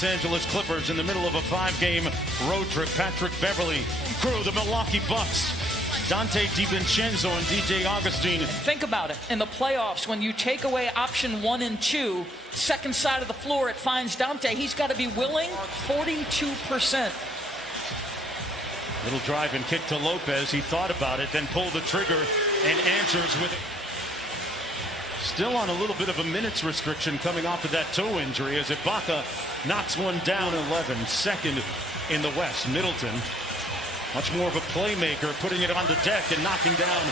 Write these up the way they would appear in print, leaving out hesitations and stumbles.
Los Angeles Clippers in the middle of a 5-game road trip. Patrick Beverley, crew, the Milwaukee Bucks. Dante DiVincenzo and DJ Augustine. Think about it. In the playoffs, when you take away option 1 and 2, second side of the floor, it finds Dante. He's got to be willing. 42%. Little drive and kick to Lopez. He thought about it, then pulled the trigger and answers with it. Still on a little bit of a minutes restriction coming off of that toe injury as Ibaka knocks one down. 11, second in the West. Middleton, much more of a playmaker, putting it on the deck and knocking down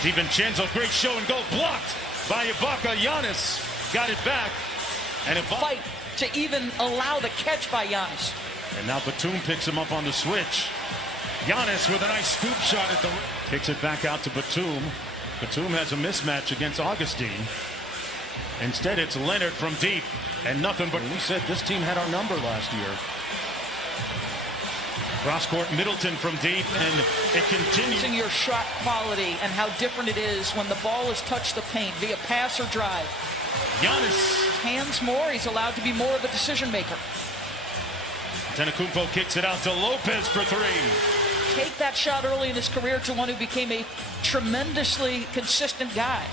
DiVincenzo. Great show and go, blocked by Ibaka. Giannis got it back, and Ibaka fight to even allow the catch by Giannis. And now Batum picks him up on the switch. Giannis with a nice scoop shot at the kicks it back out to Batum. Batum has a mismatch against Augustine. Instead, it's Leonard from deep, and nothing but we said this team had our number last year. Cross court, Middleton from deep, and it continues. Your shot quality and how different it is when the ball has touched the paint via pass or drive. Giannis Hands more, he's allowed to be more of a decision maker. Antetokounmpo kicks it out to Lopez for 3. Take that shot early in his career to one who became a tremendously consistent guy.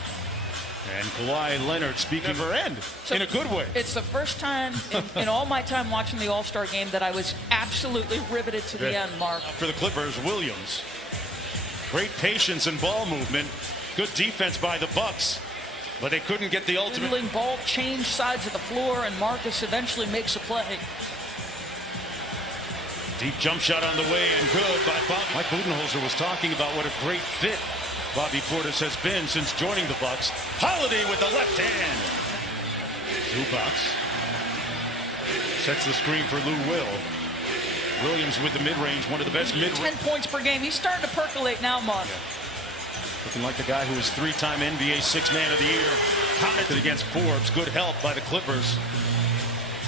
And Kawhi Leonard speaking for end in a good way. It's the first time in all my time watching the All-Star game that I was absolutely riveted to the end, Mark. For the Clippers, Williams. Great patience and ball movement. Good defense by the Bucks, but they couldn't get the ultimate. Dribbling ball, change sides of the floor, and Marcus eventually makes a play. Deep jump shot on the way and good by Bobby. Mike Budenholzer was talking about what a great fit Bobby Portis has been since joining the Bucks. Holiday with the left hand. Zubac sets the screen for Lou Will. Williams with the mid-range, one of the best mid-range. 10 points per game. He's starting to percolate now, Mark. Looking like the guy who was 3-time NBA Sixth Man of the Year. Commented against Forbes. Good help by the Clippers.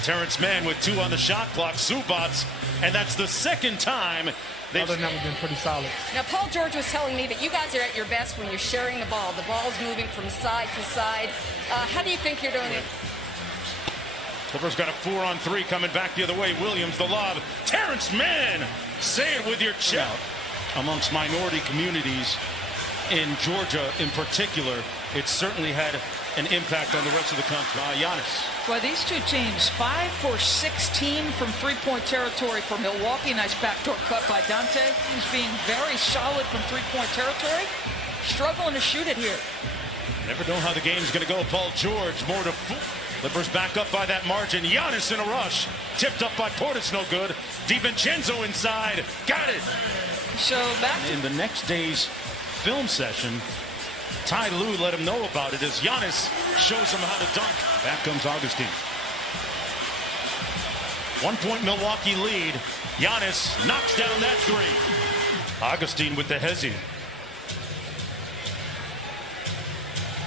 Terrence Mann with 2 on the shot clock. Zubac, and that's the second time they've never been pretty solid. Now, Paul George was telling me that you guys are at your best when you're sharing the ball. The ball's moving from side to side. How do you think you're doing it? Clippers got a 4-on-3 coming back the other way. Williams, the lob. Terrence Mann, say it with your chest. Amongst minority communities in Georgia in particular, it certainly had an impact on the rest of the country. Giannis. Well, these two teams, 5 for 16 from three-point territory for Milwaukee. Nice backdoor cut by Dante. He's being very solid from three-point territory. Struggling to shoot it here. Never know how the game's going to go. Paul George, more to Clippers back up by that margin. Giannis in a rush. Tipped up by Portis, no good. DiVincenzo inside. Got it. So back in the next day's film session, Ty Lue let him know about it as Giannis shows him how to dunk. Back comes Augustine. 1-point Milwaukee lead. Giannis knocks down that 3. Augustine with the hezzy.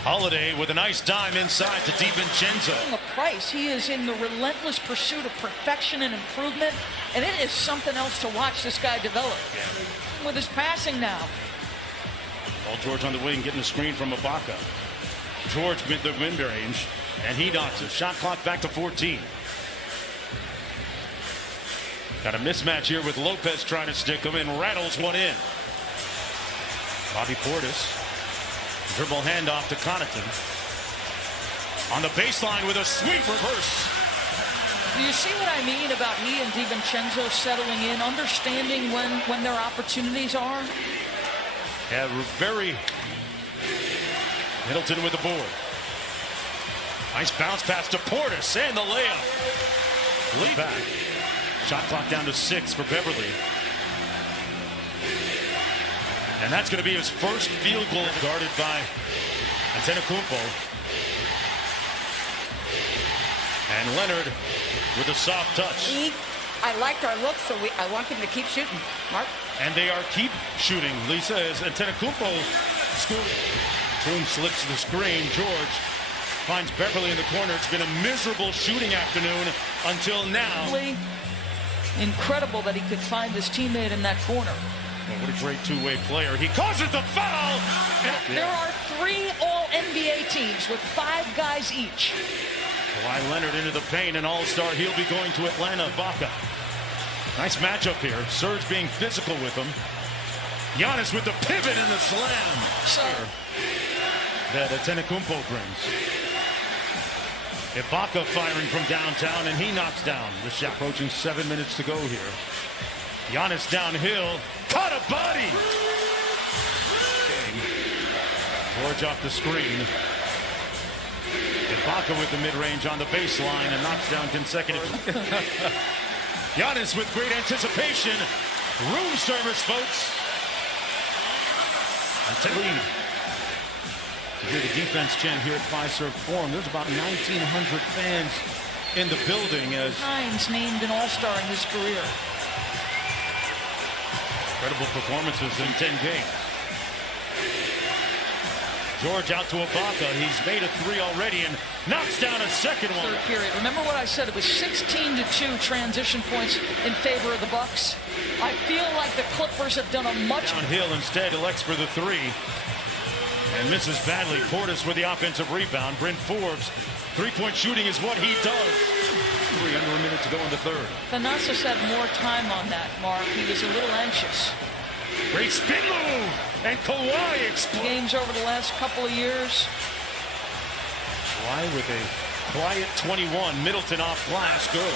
Holiday with a nice dime inside to DiVincenzo. The price. He is in the relentless pursuit of perfection and improvement, and it is something else to watch this guy develop. Yeah. With his passing now. Paul George on the wing getting a screen from Ibaka. George mid the mid-range, and he knocks it. Shot clock back to 14. Got a mismatch here with Lopez trying to stick him and rattles one in. Bobby Portis. Dribble handoff to Connaughton. On the baseline with a sweep reverse. Do you see what I mean about he and DiVincenzo settling in, understanding when their opportunities are? Yeah, very. Middleton with the board. Nice bounce pass to Portis and the layup. Lead back. Shot clock down to 6 for Beverley. And that's going to be his first field goal, guarded by Antetokounmpo. And Leonard with a soft touch. I liked our look, so I want him to keep shooting. Mark? And they are keep shooting. Lisa, as Antetokounmpo scores. Batum slips the screen. George finds Beverley in the corner. It's been a miserable shooting afternoon until now. Incredible that he could find his teammate in that corner. Well, what a great two-way player. He causes the foul. There are 3 All-NBA teams with 5 guys each. Kawhi Leonard into the paint, an all-star. He'll be going to Atlanta. Ibaka. Nice matchup here. Serge being physical with him. Giannis with the pivot and the slam. That Antetokounmpo brings. Ibaka firing from downtown, and he knocks down the shot. Approaching 7 minutes to go here. Giannis downhill. Caught a body. George off the screen. Ibaka with the mid-range on the baseline and knocks down consecutive. Giannis with great anticipation. Room service, folks. And lead. You hear the defense chant here at Fiserv Forum. There's about 1,900 fans in the building as Hines named an all-star in his career. Incredible performances in 10 games. George out to Ibaka. He's made a three already and knocks down a second one. Third period. Remember what I said? It was 16-2 transition points in favor of the Bucks. I feel like the Clippers have done a much downhill instead. Elects for the three and misses badly. Portis with the offensive rebound. Bryn Forbes. Three-point shooting is what he does. 3 under a minute to go in the third. Thanasis had more time on that, Mark. He was a little anxious. Great spin move, and Kawhi explodes. Games over the last couple of years. Kawhi with a quiet 21. Middleton off glass, good.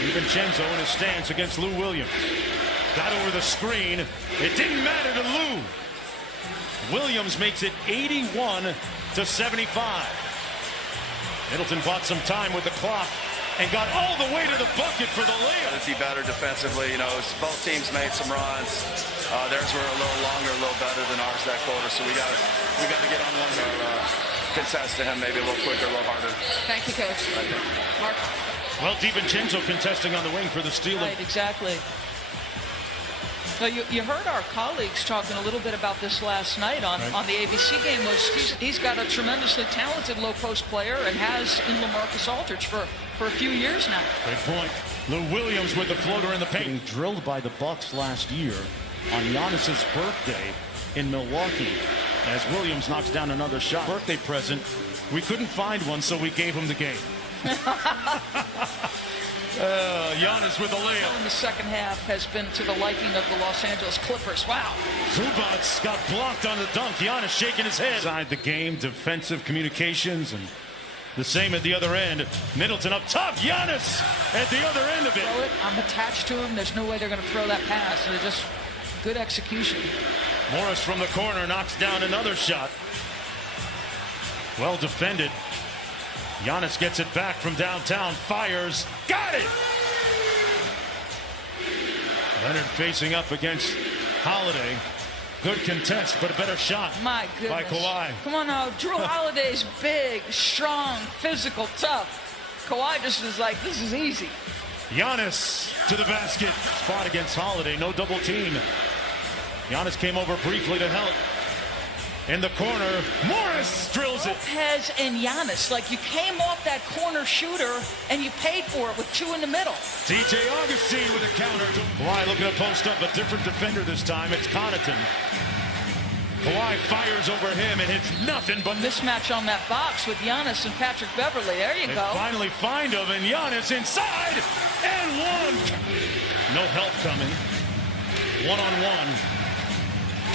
DiVincenzo in his stance against Lou Williams. Got over the screen. It didn't matter to Lou. Williams makes it 81-75. Middleton bought some time with the clock and got all the way to the bucket for the layup. To be better defensively, you know, both teams made some runs. Theirs were a little longer, a little better than ours that quarter. So we got to get on one or contest to him maybe a little quicker, a little harder. Thank you, Coach. Mark. Well, DiVincenzo contesting on the wing for the steal. Right, exactly. Well, you heard our colleagues talking a little bit about this last night on the ABC game. He's got a tremendously talented low-post player and has in LaMarcus Aldridge for a few years now. Great point. Lou Williams with the floater in the paint. Getting drilled by the Bucks last year on Giannis's birthday in Milwaukee. As Williams knocks down another shot. Birthday present. We couldn't find one, so we gave him the game. Giannis with the layup. In the second half has been to the liking of the Los Angeles Clippers. Wow. Zubats got blocked on the dunk. Giannis shaking his head. Inside the game, defensive communications, and the same at the other end. Middleton up top. Giannis at the other end of it. I'm attached to him. There's no way they're going to throw that pass. They're just good execution. Morris from the corner knocks down another shot. Well defended. Giannis gets it back from downtown. Fires. Got it! Leonard facing up against Holiday. Good contest, but a better shot. My goodness. By Kawhi. Come on now. Drew Holiday's big, strong, physical, tough. Kawhi just is like, this is easy. Giannis to the basket. Spot against Holiday. No double team. Giannis came over briefly to help. In the corner, Morris drills it. Lopez and Giannis, like you came off that corner shooter and you paid for it with two in the middle. DJ Augustine with a counter. Kawhi looking to post up, a different defender this time. It's Connaughton. Kawhi fires over him and hits nothing but mismatch on that box with Giannis and Patrick Beverly. There you they go. Finally find him, and Giannis inside and one. No help coming. One-on-one.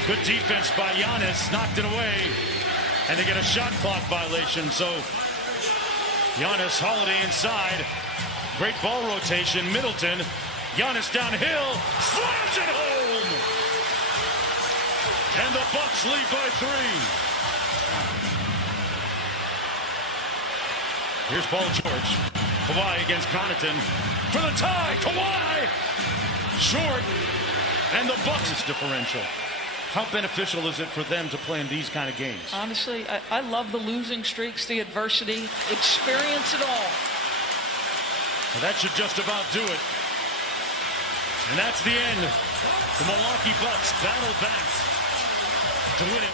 Good defense by Giannis, knocked it away, and they get a shot clock violation. So Giannis, Holiday inside, great ball rotation. Middleton, Giannis downhill, slams it home, and the Bucks lead by 3. Here's Paul George, Kawhi against Connaughton for the tie. Kawhi short, and the Bucks is differential. How beneficial is it for them to play in these kind of games? Honestly, I love the losing streaks, the adversity, experience it all. Well, that should just about do it. And that's the end. The Milwaukee Bucks battle back to win it.